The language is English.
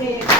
updated